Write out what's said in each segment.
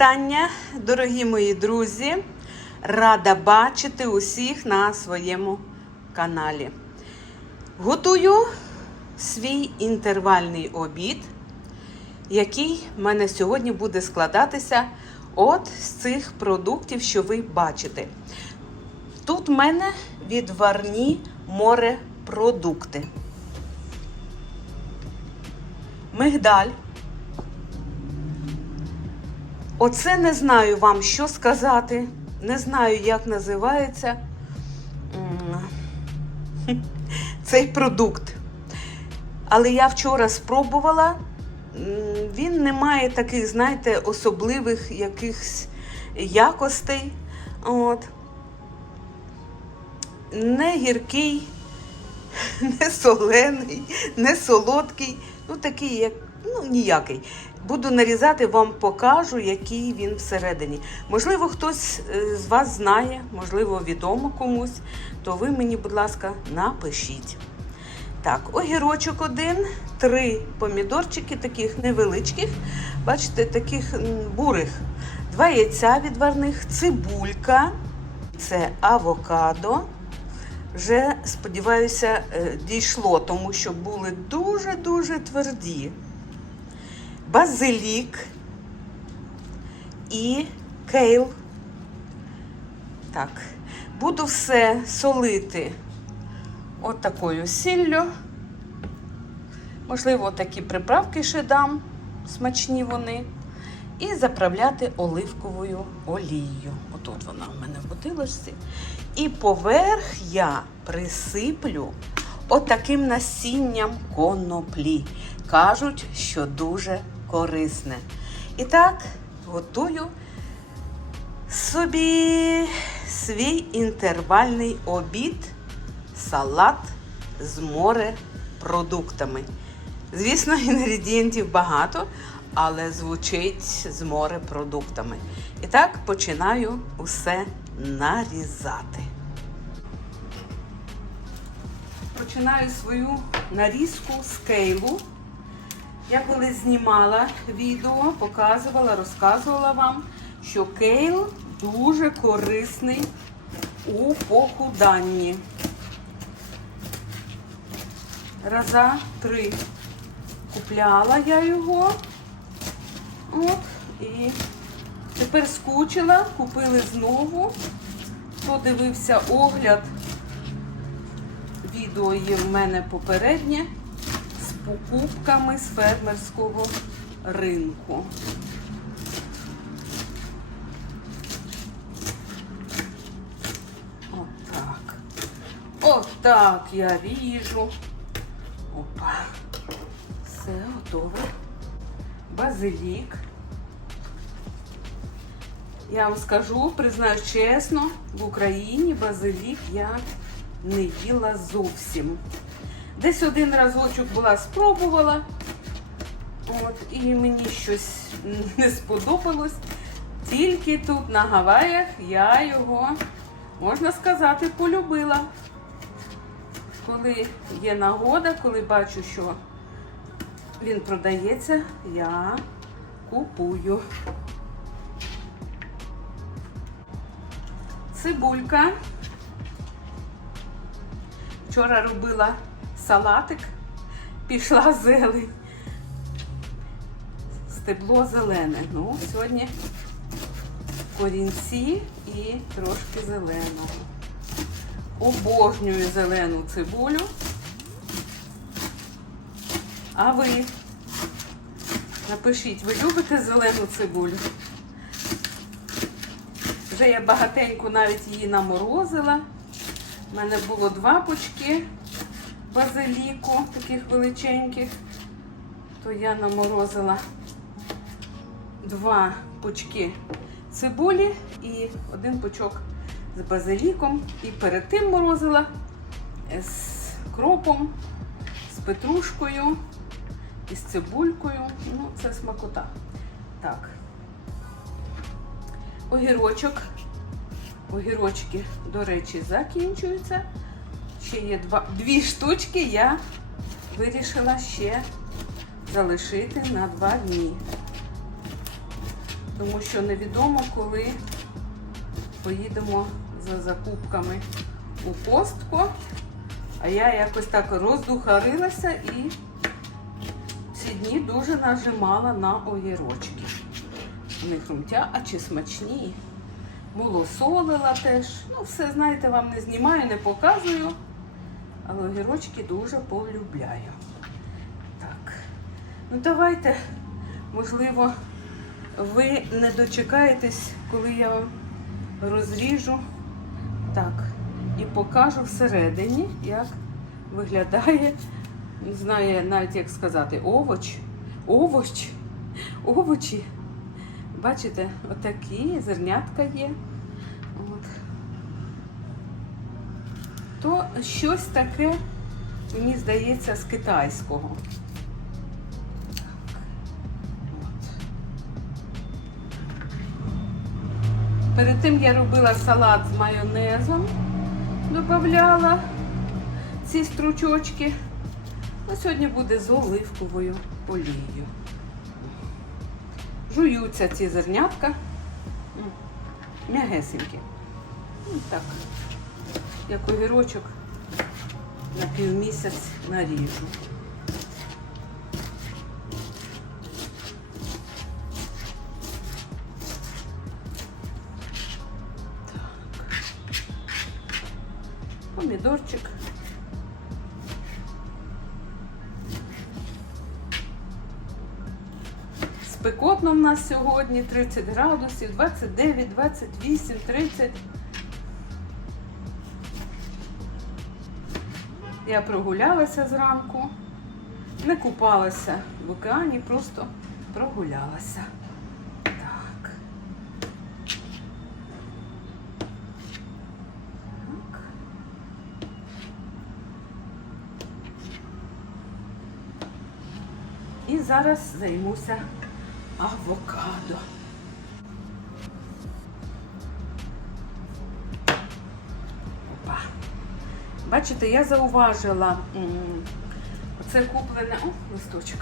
Вітання, дорогі мої друзі. Рада бачити усіх на своєму каналі. Готую свій інтервальний обід, який в мене сьогодні буде складатися от з цих продуктів, що ви бачите. Тут в мене відварні морепродукти. Мигдаль. Оце не знаю вам, що сказати. Не знаю, як називається цей продукт. Але я вчора спробувала. Він не має таких, знаєте, особливих якихось якостей. От. Не гіркий, не солений, не солодкий. Ну, такий, як ну, ніякий. Буду нарізати, вам покажу, який він всередині. Можливо, хтось е, з вас знає, можливо, відомо комусь, то ви мені, будь ласка, напишіть. Так, огірочок один, три помідорчики, таких невеличких, бачите, таких бурих, два яйця відварних, цибулька, це авокадо. Вже, сподіваюся, е, дійшло, тому що були дуже-дуже тверді. Базилік і кейл. Так, буду все солити от сіллю. Можливо, такі приправки ще дам, смачні вони. І заправляти оливковою олією. Отут вона в мене в бутилочці. І поверх я присиплю отаким насінням коноплі. Кажуть, що дуже корисне. І так, готую собі свій інтервальний обід, салат з морепродуктами. Звісно, інгредієнтів багато, але звучить з морепродуктами. І так починаю усе нарізати. Починаю свою нарізку з кейлу. Я коли знімала відео, показувала, розказувала вам, що кейл дуже корисний у похуданні. Раза три купляла я його. От, і тепер скучила, купили знову. Хто дивився огляд, відео є в мене попереднє покупками з фермерського ринку. Отак. Отак я ріжу. Опа. Все готове. Базилік. Я вам скажу, признаю чесно, в Україні базилік я не їла зовсім. Десь один разочок була спробувала, от, і мені щось не сподобалось. Тільки тут на Гаваях я його, можна сказати, полюбила. Коли є нагода, коли бачу, що він продається, я купую. Цибулька. Вчора робила салатик, пішла зелень. Стебло зелене. Ну, сьогодні корінці і трошки зеленого. Обожнюю зелену цибулю. А ви напишіть, ви любите зелену цибулю? Вже я багатенько навіть її наморозила. У мене було два пучки базиліку, таких величеньких, то я наморозила два пучки цибулі і один пучок з базиліком. І перед тим морозила з кропом, з петрушкою і з цибулькою. Ну, це смакота. Так. Огірочок. Огірочки, до речі, закінчуються. Ще є два, дві штучки, я вирішила ще залишити на два дні. тому що невідомо, коли поїдемо за закупками у Костко. А я якось так роздухарилася і ці дні дуже нажимала на огірочки. Вони хрумтя, а чи смачні. Молосолила теж. Ну, все, знаєте, вам не знімаю, не показую. Але огірочки дуже полюбляю. Так. Ну, давайте, можливо, ви не дочекаєтесь, коли я вам розріжу. Так. І покажу всередині, як виглядає, не знаю навіть як сказати, овоч, овоч, овочі. Бачите, отакі зернятка є. От. То щось таке, мені здається, з китайського. Перед тим я робила салат з майонезом, додавала ці стручочки. А сьогодні буде з оливковою олією. Жуються ці зернятка. М'ягесенькі. Ну, Так, як огірочок на півмісяць наріжу. Помідорчик. Спекотно в нас сьогодні 30 градусів, 29, 28, 30. Я прогулялася зранку, не купалася в океані, просто прогулялася. Так. Так. І зараз займуся авокадо. Бачите, я зауважила це куплене о, листочок.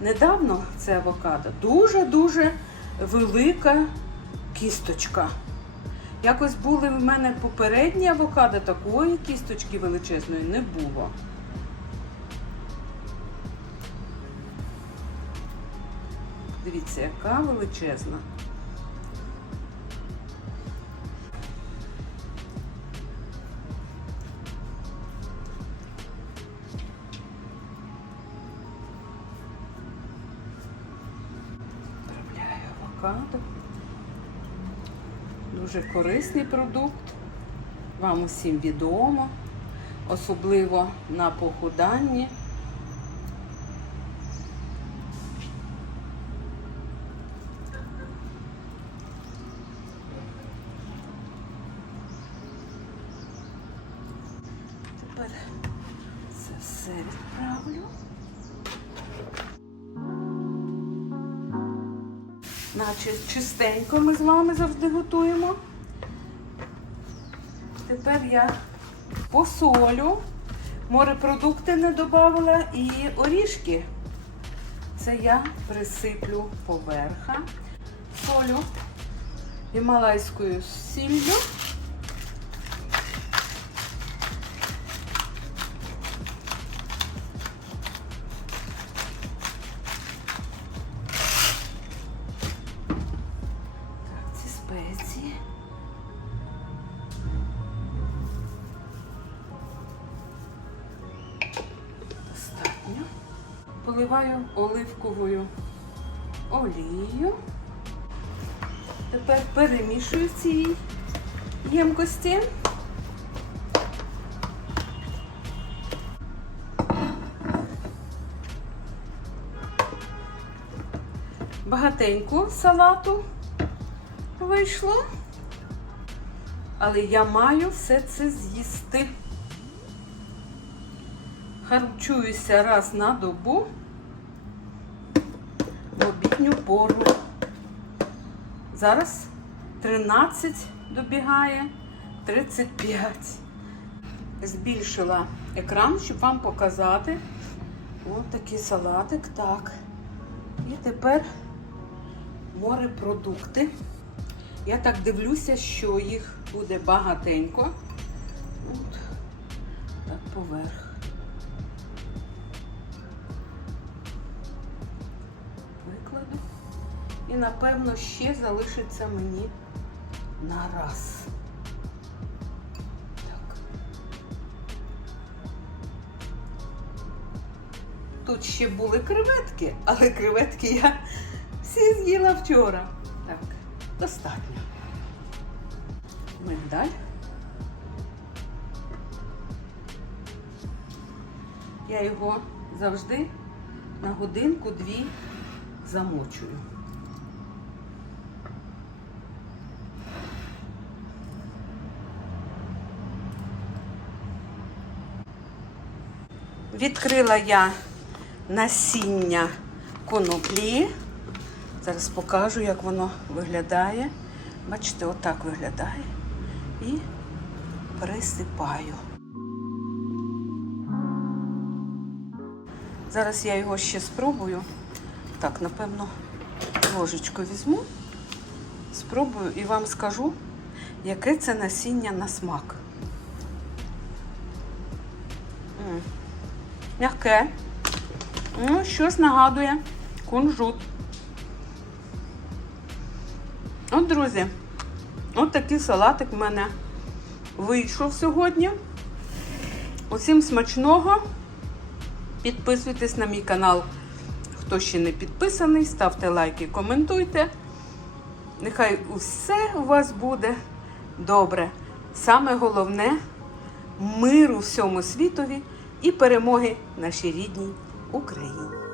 Недавно це авокадо. Дуже-дуже велика кісточка. Якось були в мене попередні авокадо, такої кісточки величезної не було. Дивіться, яка величезна. Авокадо. Дуже корисний продукт. Вам усім відомо, особливо на похуданні. Тепер це все відправлю. Наче чистенько ми з вами завжди готуємо. Тепер я посолю, морепродукти не додавала і орішки. Це я присиплю поверха. Солю гімалайською сіллю. Поливаю оливковою олією. Тепер перемішую в цій ємкості. Багатенько салату вийшло. Але я маю все це з'їсти. Харчуюся раз на добу в обідню пору. Зараз 13 добігає, 35. Збільшила екран, щоб вам показати. Ось такий салатик. Так. І тепер морепродукти. Я так дивлюся, що їх буде багатенько. От, так поверх. Напевно ще залишиться мені на раз. Так. Тут ще були креветки, але креветки я всі з'їла вчора. Так, достатньо. Мигдаль. Я його завжди на годинку-дві замочую. Відкрила я насіння коноплі. Зараз покажу, як воно виглядає. Бачите, отак виглядає. І присипаю. Зараз я його ще спробую. Так, напевно, ложечку візьму, спробую і вам скажу, яке це насіння на смак. М'яке. Ну, щось нагадує кунжут. От, друзі, от такий салатик в мене вийшов сьогодні. Усім смачного. Підписуйтесь на мій канал, хто ще не підписаний, ставте лайки, коментуйте. Нехай усе у вас буде добре. Саме головне миру всьому світові і перемоги нашій рідній Україні.